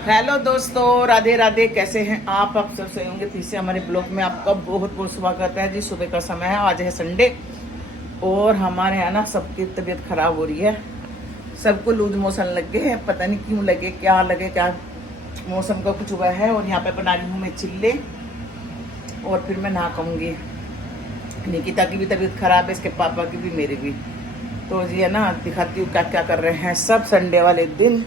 Hello दोस्तों, राधे राधे। कैसे हैं आप सब सही होंगे। फिर से हमारे ब्लॉग में आपका बहुत बहुत स्वागत है जी। सुबह का समय है, आज है संडे और हमारे यहाँ ना सबकी तबीयत खराब हो रही है। सबको लूज मोशन लग गए हैं, पता नहीं क्यों लगे, क्या मौसम का कुछ हुआ है। और यहाँ पे बना रही हूँ मैं चिल्ले और फिर मैं नहा खाऊंगी। निकिता की भी तबीयत खराब है, इसके पापा की भी, मेरी भी। तो जी है ना, दिखाती हूँ क्या क्या कर रहे हैं सब संडे वाले दिन।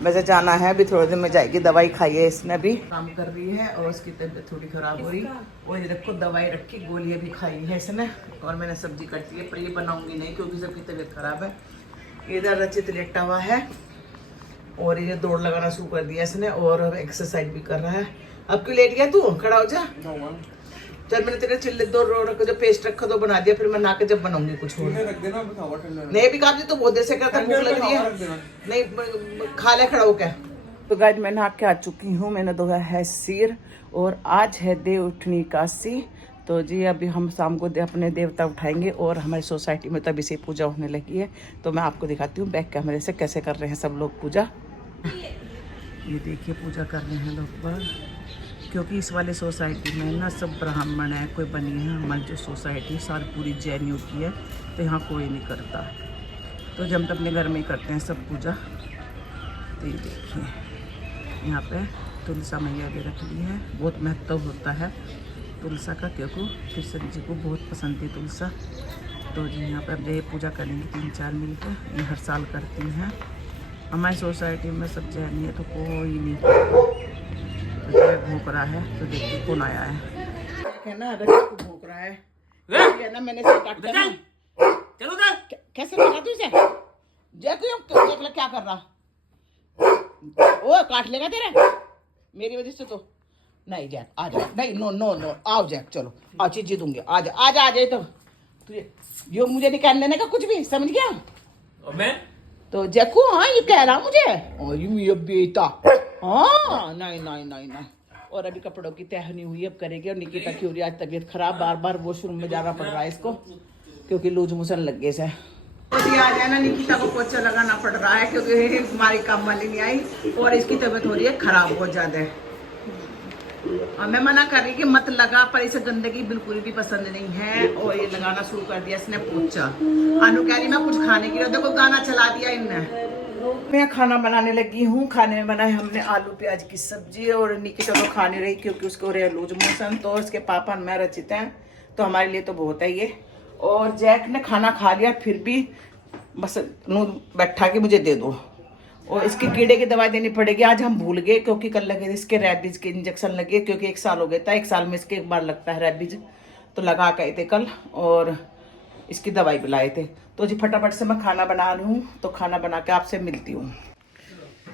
वैसे जाना है, अभी थोड़े दिन में जाएगी। दवाई खाई है इसने, भी काम कर रही है और उसकी तबीयत थोड़ी खराब हो रही। और ये देखो दवाई रखी, गोलियां भी खाई है इसने। और मैंने सब्जी कटी है, पर ये बनाऊंगी नहीं क्योंकि सबकी तबीयत खराब है। इधर रचित लेटा हुआ है और ये दौड़ लगाना शुरू कर दिया इसने और एक्सरसाइज भी कर रहा है। अब क्यों लेट गया तू, खड़ा हो जा। चल मैंने तेरे चिल्ले दो रोड जो पेस्ट रखा तो बना दिया, फिर मैं ना के जब बनाऊंगी कुछ और। नहीं भी काफी तो बहुत देर से करता, भूख लग रही है। नहीं खा ले खड़ा हो क्या। तो गाइस मैं नहा के आ चुकी हूँ, मैंने धोया है सिर और आज है देव उठनी एकादशी। तो जी अभी हम शाम को अपने देवता उठाएंगे और हमारी सोसाइटी में तभी से पूजा होने लगी है। तो मैं आपको दिखाती हूँ बैक कैमरे से कैसे कर रहे हैं सब लोग पूजा। ये देखिए पूजा कर रहे हैं लोग बाहर, क्योंकि इस वाले सोसाइटी में ना सब ब्राह्मण है, कोई बनी है। हमारी जो सोसाइटी सारी पूरी जैनियों की है, तो यहाँ कोई नहीं करता। तो जब हम तो अपने घर में ही करते हैं सब पूजा। तो ये देखिए यहाँ पे तुलसा मैया भी रख ली है। बहुत महत्व होता है तुलसा का, क्योंकि कृष्ण जी को बहुत पसंद थी तुलसा। तो जी यहाँ पे अब ये पूजा करेंगे 3-4 मिलकर, ये हर साल करती हैं। हमारी सोसाइटी में सब जैनी है तो कोई नहीं भूख रहा है। तो देखिए कौन आया है ना, रचित को भूख रहा है। ये ना मैंने इसे काट दिया। चलो कैसे काटा तू इसे? जैक देख ले क्या कर रहा। ओ काट लेगा तेरे, मेरी वजह से तो। नहीं जैक आ जा, नहीं नो नो नो, आओ जैक चलो, आओ चीज दूंगी। आ जा आ जा आ जाए। तो तुझे यो मुझे नहीं कहने का कुछ भी, समझ गया? और मैं तो जैकू, हाँ ये कह रहा मुझे, और ये बेटा हाँ नहीं नहीं नहीं नहीं। और अभी कपड़ों की तहनी हुई, अब करेगी। और निकिता की हो रही आज तबीयत खराब, बार बार वॉशरूम में जाना पड़ रहा है इसको क्योंकि लूज मोशन लग गए से। तो आज है ना निकिता को पोछा लगाना पड़ रहा है क्योंकि हमारी काम वाली नहीं आई और इसकी तबीयत हो रही है खराब बहुत ज्यादा। और मैं मना कर रही कि मत लगा, पर इसे गंदगी बिल्कुल भी पसंद नहीं है और ये लगाना शुरू कर दिया इसने पोछा। अनु कह रही मैं कुछ खाने के लिए, देखो गाना चला दिया इनने। मैं खाना बनाने लगी हूँ। खाने में बनाए हमने आलू प्याज की सब्जी और निकिता तो खा नहीं रही क्योंकि उसको हो रहा है लूज मोशन। तो उसके पापा मैं रचित हैं, तो हमारे लिए तो बहुत है ये। और जैक ने खाना खा लिया, फिर भी बस बैठा कि मुझे दे दो। और इसके कीड़े की दवाई देनी पड़ेगी। आज हम भूल गए क्योंकि कल लगे इसके रैबीज के इंजेक्शन लगे, क्योंकि 1 साल हो गया था। 1 साल में इसके एक बार लगता है रैबीज, तो लगा के आए थे कल और इसकी दवाई भी लाए थे। तो जी फटाफट से मैं खाना बना रही हूँ, तो खाना बना के आपसे मिलती हूँ।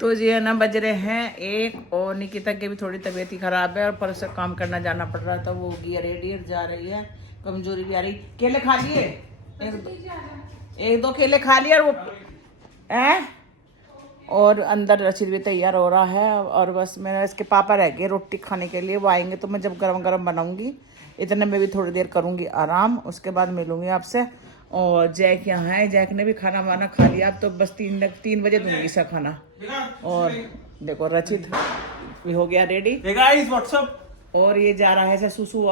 तो जी है ना बज रहे हैं 1 और निकिता की भी थोड़ी तबीयत ही खराब है और पर से काम करना जाना पड़ रहा था। वो होगी रेडी जा रही है, कमजोरी भी आ रही। केले खा लिए, एक दो केले खा लिए और वो है। और अंदर रचित भी तैयार हो रहा है और बस मेरा इसके पापा रह गए रोटी खाने के लिए। वो आएंगे तो मैं जब गरम गरम बनाऊंगी, इतने में भी थोड़ी देर करूंगी आराम, उसके बाद मिलूंगी आपसे। और जैक यहाँ है, जैक ने भी खाना वाना खा लिया। अब तो बस 3 बजे दूंगी इसका खाना। और देखो रचित भी हो गया रेडी और ये जा रहा है ऐसे सुसु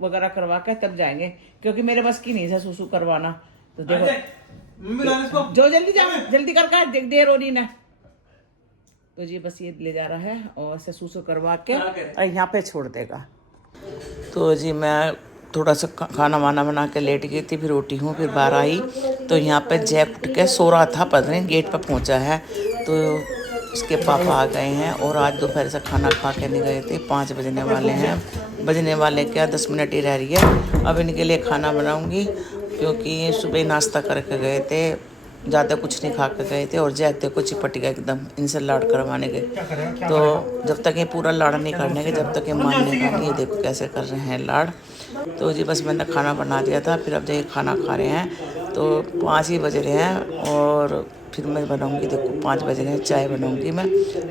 वगैरह करवा के तब जाएंगे, क्योंकि मेरे बस की नहीं है सुसु करवाना। तो देखो जो जल्दी जाओ, जल्दी कर देर हो रही ना। तो जी बस ये ले जा रहा है और से सुसु करवा के और यहाँ पे छोड़ देगा। तो जी मैं थोड़ा सा खाना वाना बना के लेट गई थी, फिर उठी हूँ, फिर बाहर आई तो यहाँ पे जैक उठ के सो रहा था, पता नहीं गेट पर पहुँचा है। तो इसके पापा आ गए हैं और आज दोपहर से खाना खा के नहीं गए थे। 5 बजने वाले हैं, बजने वाले क्या 10 मिनट ही रह रही है। अब इनके लिए खाना बनाऊँगी क्योंकि सुबह नाश्ता करके गए थे, ज़्यादा कुछ नहीं खा के गए थे। और जैक देखो चिपट गया एकदम इनसे लाड़ करवाने के। तो जब तक ये पूरा लाड़ नहीं करने के, जब तक ये मानने का नहीं। ये देखो कैसे कर रहे हैं लाड़। तो जी बस मैंने खाना बना दिया था, फिर अब जब ये खाना खा रहे हैं तो 5 ही बज रहे हैं। और फिर मैं बनाऊंगी, देखो 5 बज रहे हैं, चाय बनाऊंगी मैं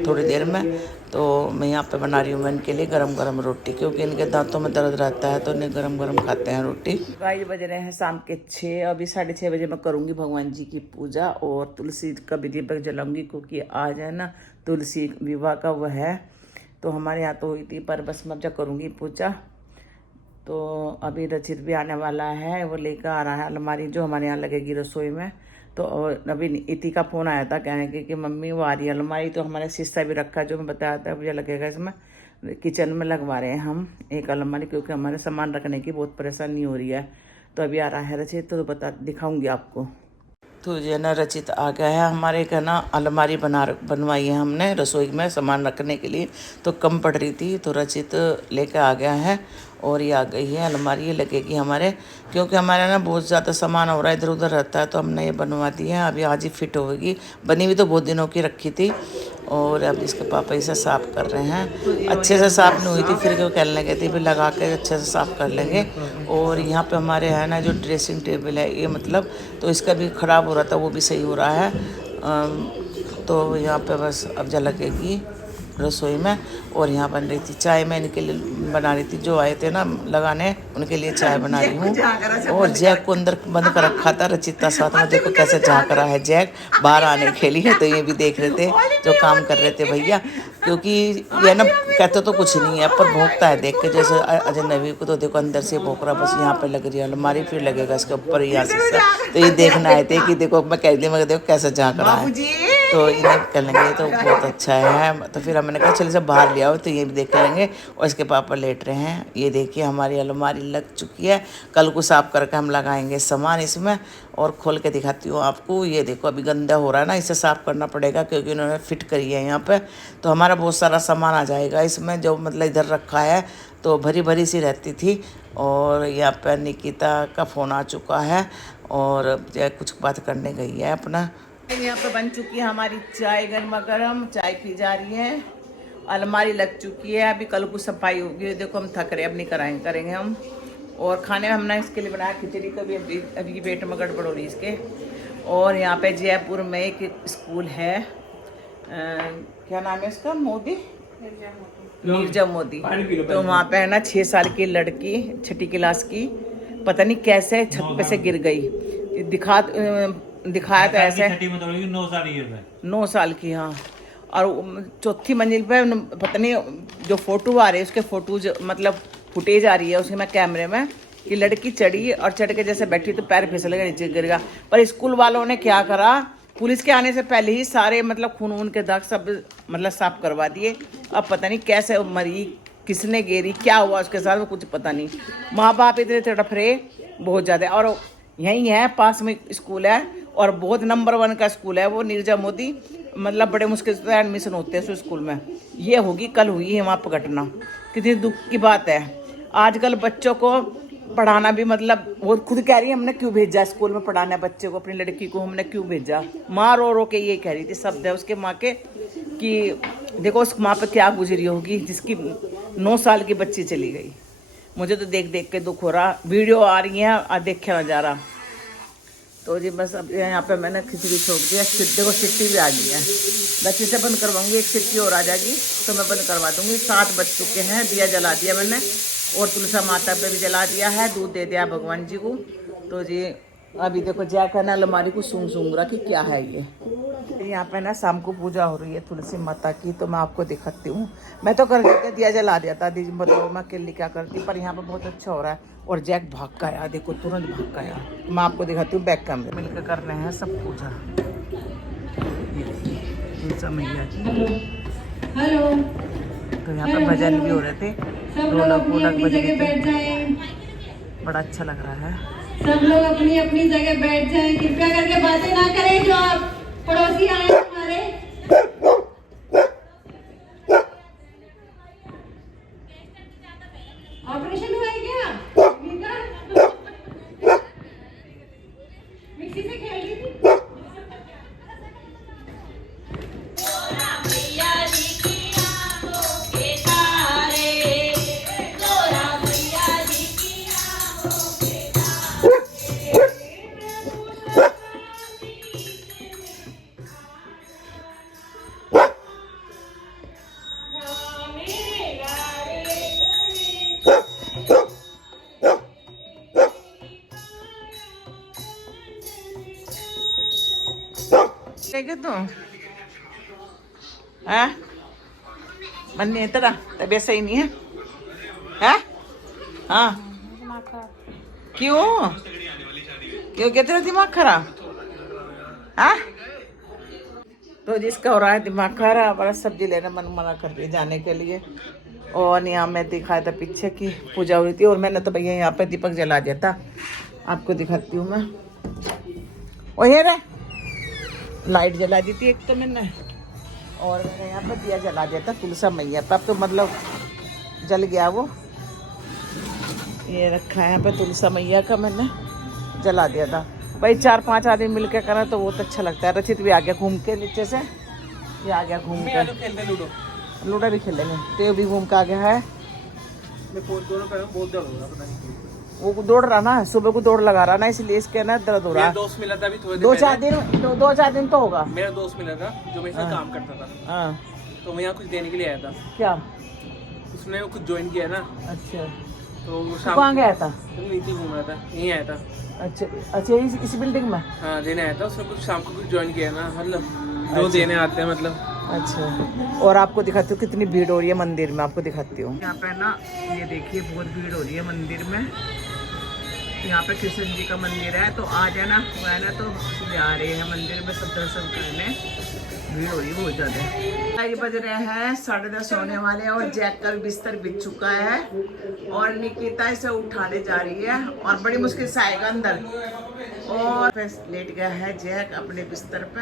थोड़ी देर में। तो मैं यहाँ पे बना रही हूँ मैं इनके लिए गरम गरम रोटी, क्योंकि इनके दांतों में दर्द रहता है तो इन्हें गरम गरम खाते हैं रोटी। गाइस बज रहे हैं शाम के 6, अभी 6:30 बजे मैं करूँगी भगवान जी की पूजा और तुलसी का भी दीपक जलाऊंगी, क्योंकि आज है ना तुलसी विवाह का वो है, तो हमारे यहाँ तो हुई थी, पर बस मैं जब करूँगी पूजा। तो अभी रचित भी आने वाला है, वो लेकर आ रहा है अलमारी जो हमारे यहाँ लगेगी रसोई में। तो अभी इति का फ़ोन आया था कहने के कि मम्मी वो आ रही है अलमारी, तो हमारे शीशा भी रखा जो मैं बताया था मुझे लगेगा इसमें। किचन में लगवा रहे हैं हम एक अलमारी, क्योंकि हमारे सामान रखने की बहुत परेशानी हो रही है। तो अभी आ रहा है रचित, तो दिखाऊंगी आपको। तो ये ना रचित आ गया है हमारे का ना, अलमारी बनवाई है हमने रसोई में सामान रखने के लिए, तो कम पड़ रही थी, तो रचित लेकर आ गया है और ये आ गई है अलमारी। ये लगेगी हमारे, क्योंकि हमारे ना बहुत ज़्यादा सामान हो रहा है, इधर उधर रहता है, तो हमने ये बनवा दी है। अभी आज ही फिट होगी, बनी हुई तो बहुत दिनों की रखी थी। और अब इसके पापा इसे साफ़ कर रहे हैं, अच्छे से साफ़ नहीं हुई थी, फिर क्यों कहने लगे थे भी लगा के अच्छे से साफ़ कर लेंगे। और यहाँ पे हमारे है ना जो ड्रेसिंग टेबल है ये मतलब, तो इसका भी ख़राब हो रहा था, वो भी सही हो रहा है। तो यहाँ पे बस अब जा लगेगी रसोई में। और यहाँ बन रही थी चाय, मैं इनके लिए बना रही थी, जो आए थे ना लगाने उनके लिए चाय बना रही हूँ। और जैक को अंदर बंद कर रखा था रचिता साथ में, देखो कैसे झाँक रहा है जैक बाहर आने के लिए। तो ये भी देख रहे थे जो काम कर रहे थे भैया, क्योंकि ये ना कहते तो कुछ नहीं है पर भोंकता है देख के, जैसे अजनबी को। तो देखो अंदर से भोंक रहा, बस यहाँ पे लग रही है अलमारी, फिर लगेगा इसके ऊपर यहाँ शीशा। तो ये देखना आए थे कि देखो मैं कह दी, मगर देखो कैसे झाँक रहा है। तो इन्हें कर लेंगे, तो बहुत अच्छा है। तो फिर हमने कहा चलिए सब बाहर ले आओ, तो ये भी देख लेंगे। और इसके पापा लेट रहे हैं। ये देखिए हमारी अलमारी लग चुकी है, कल को साफ करके हम लगाएंगे सामान इसमें। और खोल के दिखाती हूँ आपको। ये देखो अभी गंदा हो रहा है ना, इसे साफ़ करना पड़ेगा, क्योंकि उन्होंने फिट करी है यहाँ पे। तो हमारा बहुत सारा सामान आ जाएगा इसमें, जो मतलब इधर रखा है तो भरी भरी सी रहती थी। और यहाँ पर निकिता का फ़ोन आ चुका है और कुछ बात करने गई है अपना। यहाँ पे बन चुकी है हमारी चाय, गर्मा गर्म चाय पी जा रही है। अलमारी लग चुकी है, अभी कल को सफाई होगी। देखो हम थक रहे, अब नहीं करेंगे हम। और खाने में हमने इसके लिए बनाया खिचड़ी, का भी अभी पेट में गड़बड़ हो रही है इसके। और यहाँ पे जयपुर में एक स्कूल है, क्या नाम है इसका, मोदी, मिर्जा मोदी। तो वहाँ पे है ना 6 साल की लड़की 6ठी क्लास की, पता नहीं कैसे छत पे से गिर गई। दिखाया तो ऐसे 9 साल की, हाँ। और चौथी मंजिल पे पता नहीं जो फोटो आ रहे हैं उसके फोटो मतलब फुटेज आ रही है उसके में कैमरे में, कि लड़की चढ़ी और चढ़ के जैसे बैठी तो पैर फिसल गया, नीचे गिर गया। पर स्कूल वालों ने क्या करा, पुलिस के आने से पहले ही सारे मतलब खून के दाग सब मतलब साफ करवा दिए। अब पता नहीं कैसे मरी, किसने गिरी, क्या हुआ उसके साथ, वो कुछ पता नहीं। माँ बाप इतने तड़फ रहे बहुत ज़्यादा। और यहीं है पास में स्कूल है, और बहुत नंबर 1 का स्कूल है वो, मिर्जा मोदी। मतलब बड़े मुश्किल से एडमिशन होते हैं उस स्कूल में। ये होगी कल हुई है वहाँ पर घटना, कितनी दुख की बात है। आजकल बच्चों को पढ़ाना भी मतलब, वो खुद कह रही है हमने क्यों भेजा स्कूल में पढ़ाना बच्चे को, अपनी लड़की को हमने क्यों भेजा। माँ रो रो के ये कह रही थी, शब्द है उसके माँ के, कि देखो उस माँ पे क्या गुजरी होगी जिसकी 9 साल की बच्ची चली गई। मुझे तो देख देख के दुख हो रहा, वीडियो आ रही है देखे ना जा रहा। तो जी बस अब यहाँ पे मैंने खिचड़ी छोड़ दिया। देखो सिट्टी भी आ गई है, बच्चे से बंद करवाऊंगी, एक सिट्टी और आ जाएगी तो मैं बंद करवा दूंगी। 7 बज चुके हैं, दिया जला दिया मैंने, और तुलसा माता पे भी जला दिया है, दूध दे दिया भगवान जी को। तो जी अभी देखो जाकर ना अलमारी को सूंघ रहा कि क्या है ये। यहाँ पे ना शाम को पूजा हो रही है तुलसी माता की, तो मैं आपको दिखाती हूँ। मैं तो कर देती दिया जला दिया था, दीजिए बताओ मैं अकेली क्या करती, पर यहाँ पे बहुत अच्छा हो रहा है। और जैक भाग का आया, देखो तुरंत भाग का आया। मैं आपको दिखाती हूँ बैक कैमरे, मिलकर कर रहे हैं सब पूजा। तुलसा मैया की, हेलो। तो यहाँ पे भजन भी हो रहे थे, ढोलक वोलक बज रहे थे, बड़ा अच्छा लग रहा है। सब लोग अपनी अपनी जगह बैठ जाएं, कृपया करके बातें ना करें। जो आप पड़ोसी आए हमारे, ऑपरेशन हुआ है क्या? मिक्सी से खेल रही थी। तो हैं? मन नहीं है तेरा? तबीयत सही नहीं है? हैं? हाँ। क्यों? क्यों क्या तेरा दिमाग खराब? हाँ? तो जिसका हो रहा है दिमाग खराब, बड़ा सब्जी लेने मन मना कर रही है जाने के लिए। और यहाँ मैं दिखाया था पीछे की पूजा हुई थी, और मैंने तो भैया यहाँ पे दीपक जला दिया था। आपको दिखाती हूँ मैं। ओ ये रे, लाइट जला दी थी एक तो मैंने, और मैंने यहाँ पे दिया जला दिया था तुलसा मैया पे। अब तो मतलब जल गया वो। ये रखा है यहाँ पे तुलसा मैया का, मैंने जला दिया था। भाई 4-5 आदमी मिलकर करा तो बहुत अच्छा लगता है। रचित भी आ गया घूम के नीचे से, ये आ गया घूम के। लूडो भी खेलेंगे। तो भी घूम के आ गया है। वो दौड़ रहा ना, सुबह को दौड़ लगा रहा ना, इसलिए इसके ना दर्द हो रहा है। दोस्त मिला था अभी थोड़े 2-4 दिन तो होगा। मेरा दोस्त मिला था जो मेरे साथ काम करता था। हाँ। तो मैं यहाँ कुछ देने के लिए आया था। क्या? उसने कुछ ज्वाइन किया ना। अच्छा, तो कहाँ गया था? नीचे घूम रहा था, यहीं आया था। अच्छा इस बिल्डिंग में? हाँ, देने आया था। उसने कुछ शाम को कुछ ज्वाइन किया ना, मतलब जो देने आते हैं मतलब। अच्छा, और आपको दिखाती हूँ कितनी भीड़ हो रही है मंदिर में। आपको दिखाती हूँ यहाँ पे ना, ये देखिए बहुत भीड़ हो रही है मंदिर में। यहाँ पे कृष्ण जी का मंदिर है, तो आ जाना हुआ है ना, तो जा रहे हैं मंदिर में सब दर्शन करने। भीड़ हो रही है बहुत ज्यादा। ये बज रहे हैं 10:30 होने वाले हैं, और जैक का भी बिस्तर बिछ चुका है, और निकिता इसे उठाने जा रही है, और बड़ी मुश्किल से आएगा अंदर। और लेट गया है जैक अपने बिस्तर पे।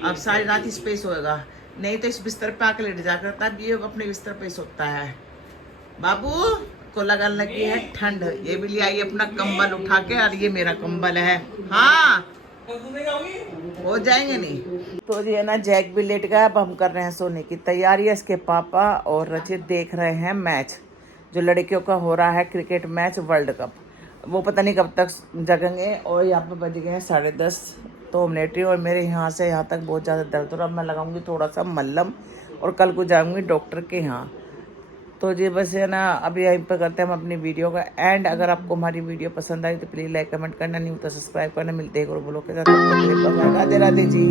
अब सारी रात इस पे सोएगा, नहीं तो इस बिस्तर पे आके लेट जाकर तब ये अपने बिस्तर पे सोता है। बाबू को लगन लगी है ठंड, ये भी ले आई अपना कंबल उठा के, और ये मेरा कंबल है। हाँ हो जाएंगे नहीं तो ये ना जैक भी लेट गया। अब हम कर रहे हैं सोने की तैयारी। इसके पापा और रचित देख रहे हैं मैच, जो लड़कियों का हो रहा है क्रिकेट मैच, वर्ल्ड कप। वो पता नहीं कब तक जगेंगे। और यहाँ पे बज गए हैं 10:30, तो हम लेट रही हूँ। और मेरे यहाँ से यहाँ तक बहुत ज़्यादा दर्द हो रहा है। अब मैं लगाऊंगी थोड़ा सा मल्लम, और कल को जाऊंगी डॉक्टर के यहाँ। तो जी बस है ना, अभी यहीं पर करते हैं हम अपनी वीडियो का एंड। अगर आपको हमारी वीडियो पसंद आई तो प्लीज़ लाइक कमेंट करना, नहीं तो सब्सक्राइब करना। मिलते हैं और बोलो के साथ। राधे राधे जी।